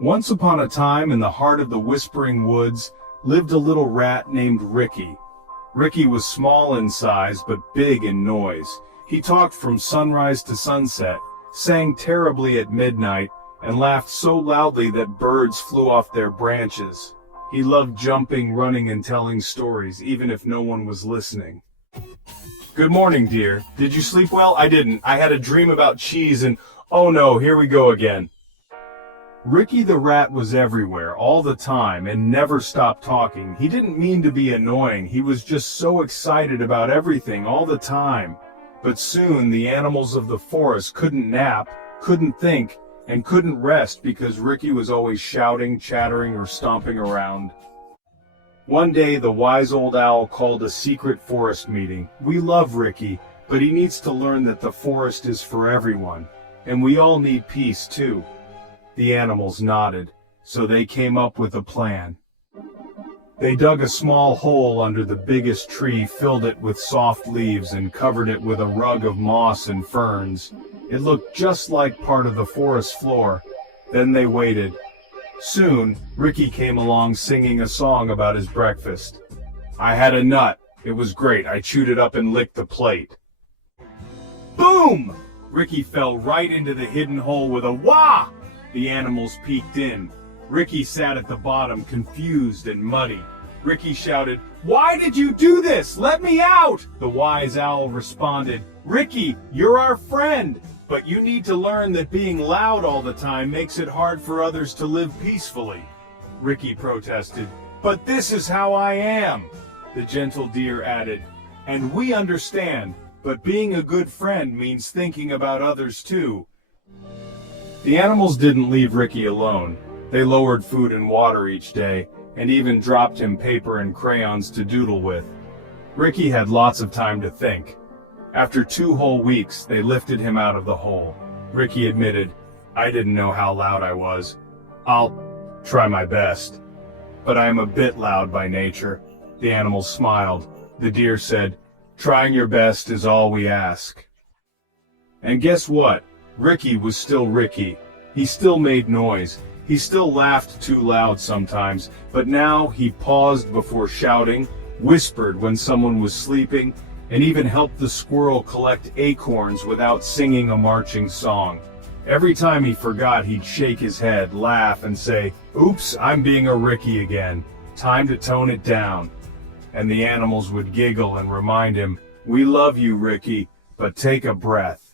Once upon a time, in the heart of the Whispering Woods, lived a little rat named Ricky. Ricky was small in size, but big in noise. He talked from sunrise to sunset, sang terribly at midnight, and laughed so loudly that birds flew off their branches. He loved jumping, running, and telling stories, even if no one was listening. "Good morning, dear. Did you sleep well?" "I didn't. I had a dream about cheese and oh no, here we go again." Ricky the rat was everywhere, all the time, and never stopped talking. He didn't mean to be annoying, he was just so excited about everything all the time. But soon the animals of the forest couldn't nap, couldn't think, and couldn't rest because Ricky was always shouting, chattering, or stomping around. One day the wise old owl called a secret forest meeting. "We love Ricky, but he needs to learn that the forest is for everyone, and we all need peace too." The animals nodded, so they came up with a plan. They dug a small hole under the biggest tree, filled it with soft leaves, and covered it with a rug of moss and ferns. It looked just like part of the forest floor. Then they waited. Soon, Ricky came along singing a song about his breakfast. "I had a nut. It was great. I chewed it up and licked the plate." Boom! Ricky fell right into the hidden hole with a wah! The animals peeked in. Ricky sat at the bottom, confused and muddy. Ricky shouted, "Why did you do this? Let me out!" The wise owl responded, "Ricky, you're our friend, but you need to learn that being loud all the time makes it hard for others to live peacefully." Ricky protested, "But this is how I am." The gentle deer added, "And we understand, but being a good friend means thinking about others too." The animals didn't leave Ricky alone. They lowered food and water each day, and even dropped him paper and crayons to doodle with. Ricky had lots of time to think. After 2 whole weeks, they lifted him out of the hole. Ricky admitted, "I didn't know how loud I was. I'll try my best. But I am a bit loud by nature." The animals smiled. The deer said, "Trying your best is all we ask." And guess what? Ricky was still Ricky. He still made noise. He still laughed too loud sometimes, but now he paused before shouting, whispered when someone was sleeping, and even helped the squirrel collect acorns without singing a marching song. Every time he forgot, he'd shake his head, laugh, and say, "Oops, I'm being a Ricky again. Time to tone it down." And the animals would giggle and remind him, "We love you, Ricky, but take a breath."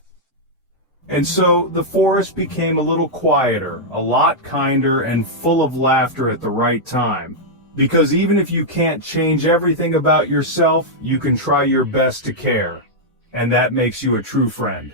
And so the forest became a little quieter, a lot kinder, and full of laughter at the right time. Because even if you can't change everything about yourself, you can try your best to care. And that makes you a true friend.